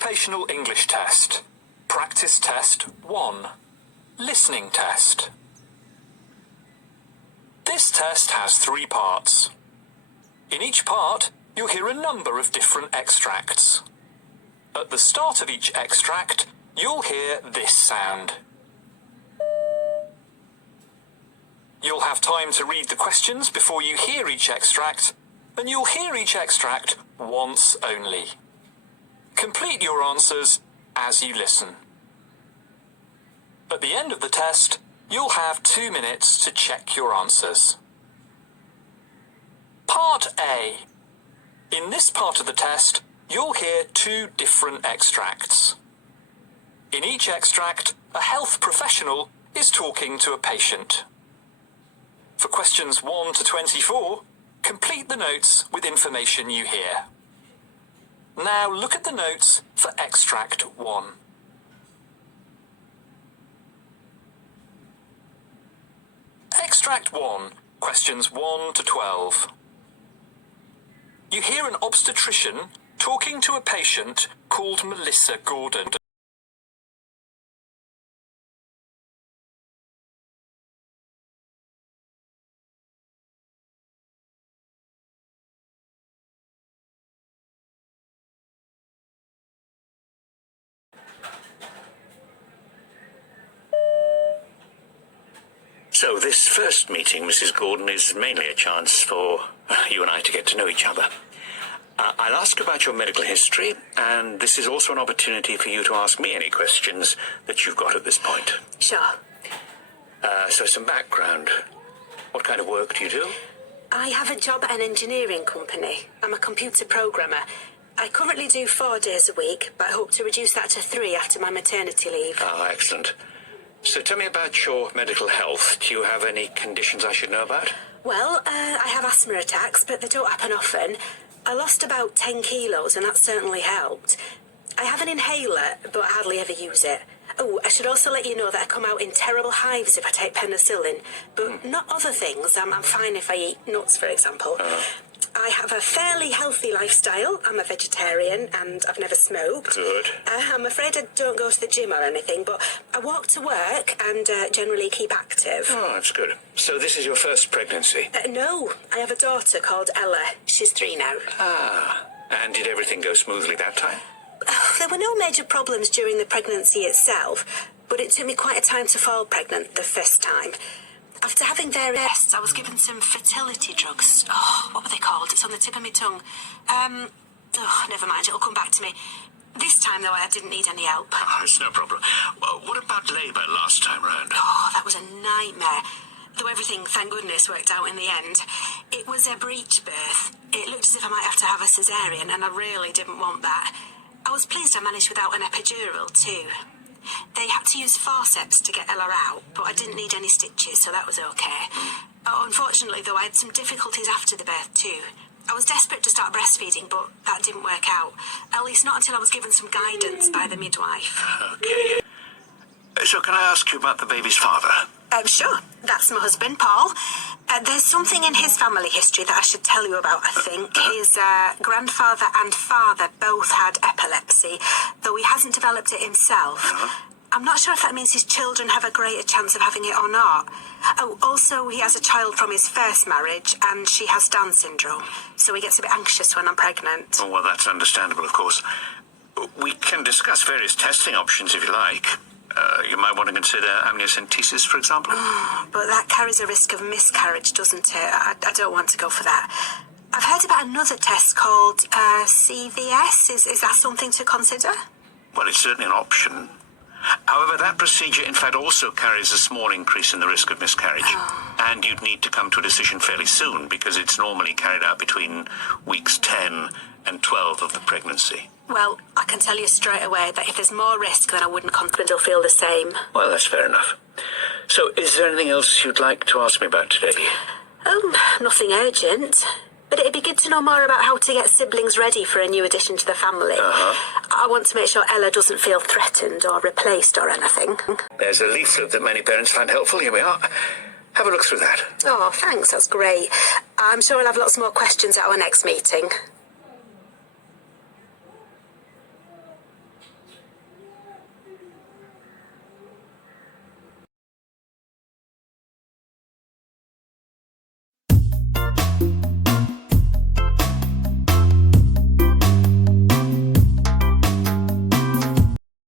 Occupational English Test. Practice Test 1. Listening Test. This test has 3 parts. In each part, you'll hear a number of different extracts. At the start of each extract, you'll hear this sound. You'll have time to read the questions before you hear each extract, and you'll hear each extract once only. Complete your answers as you listen. At the end of the test, you'll have 2 minutes to check your answers. Part A. In this part of the test, you'll hear 2 different extracts. In each extract, a health professional is talking to a patient. For questions 1 to 24, complete the notes with information you hear. Now look at the notes for extract 1. Extract 1, questions 1 to 12. You hear an obstetrician talking to a patient called Melissa Gordon. So this first meeting, Mrs. Gordon, is mainly a chance for you and I to get to know each other. I'll ask about your medical history, and this is also an opportunity for you to ask me any questions that you've got at this point. Sure. So some background. What kind of work do you do? I have a job at an engineering company. I'm a computer programmer. I currently do 4 days a week, but I hope to reduce that to 3 after my maternity leave. Ah, excellent. So tell me about your medical health. Do you have any conditions I should know about? Well, I have asthma attacks, but they don't happen often. I lost about 10 kilos, and that certainly helped. I have an inhaler, but I hardly ever use it. Oh, I should also let you know that I come out in terrible hives if I take penicillin, but not other things. I'm fine if I eat nuts, for example. I have a fairly healthy lifestyle. I'm a vegetarian and I've never smoked. Good. I'm afraid I don't go to the gym or anything, but I walk to work and generally keep active. Oh, that's good. So this is your first pregnancy? No, I have a daughter called Ella. She's 3 now. Ah, and did everything go smoothly that time? There were no major problems during the pregnancy itself, but it took me quite a time to fall pregnant the first time. After having various tests, I was given some fertility drugs. Oh, what were they called? It's on the tip of my tongue. Never mind, it'll come back to me. This time, though, I didn't need any help. Oh, it's no problem. Well, what about labour last time round? Oh, that was a nightmare. Though everything, thank goodness, worked out in the end. It was a breech birth. It looked as if I might have to have a caesarean, and I really didn't want that. I was pleased I managed without an epidural, too. They had to use forceps to get Ella out, but I didn't need any stitches, so that was okay. Unfortunately, though, I had some difficulties after the birth, too. I was desperate to start breastfeeding, but that didn't work out. At least not until I was given some guidance by the midwife. Okay. So can I ask you about the baby's father? Sure. That's my husband, Paul. There's something in his family history that I should tell you about, I think. His grandfather and father both had epilepsy, though he hasn't developed it himself. I'm not sure if that means his children have a greater chance of having it or not. Oh, also, he has a child from his first marriage, and she has Down syndrome, so he gets a bit anxious when I'm pregnant. Oh, well, that's understandable, of course. We can discuss various testing options if you like. You might want to consider amniocentesis, for example. But that carries a risk of miscarriage, doesn't it? I don't want to go for that. I've heard about another test called CVS. Is that something to consider? Well, it's certainly an option. However, that procedure, in fact, also carries a small increase in the risk of miscarriage. And you'd need to come to a decision fairly soon, because it's normally carried out between weeks 10 and 12 of the pregnancy. Well, I can tell you straight away that if there's more risk, then I wouldn't confident I'll feel the same. Well, that's fair enough. So, is there anything else you'd like to ask me about today? Nothing urgent. But it'd be good to know more about how to get siblings ready for a new addition to the family. I want to make sure Ella doesn't feel threatened or replaced or anything. There's a leaflet that many parents find helpful. Here we are. Have a look through that. Oh, thanks. That's great. I'm sure I'll have lots more questions at our next meeting.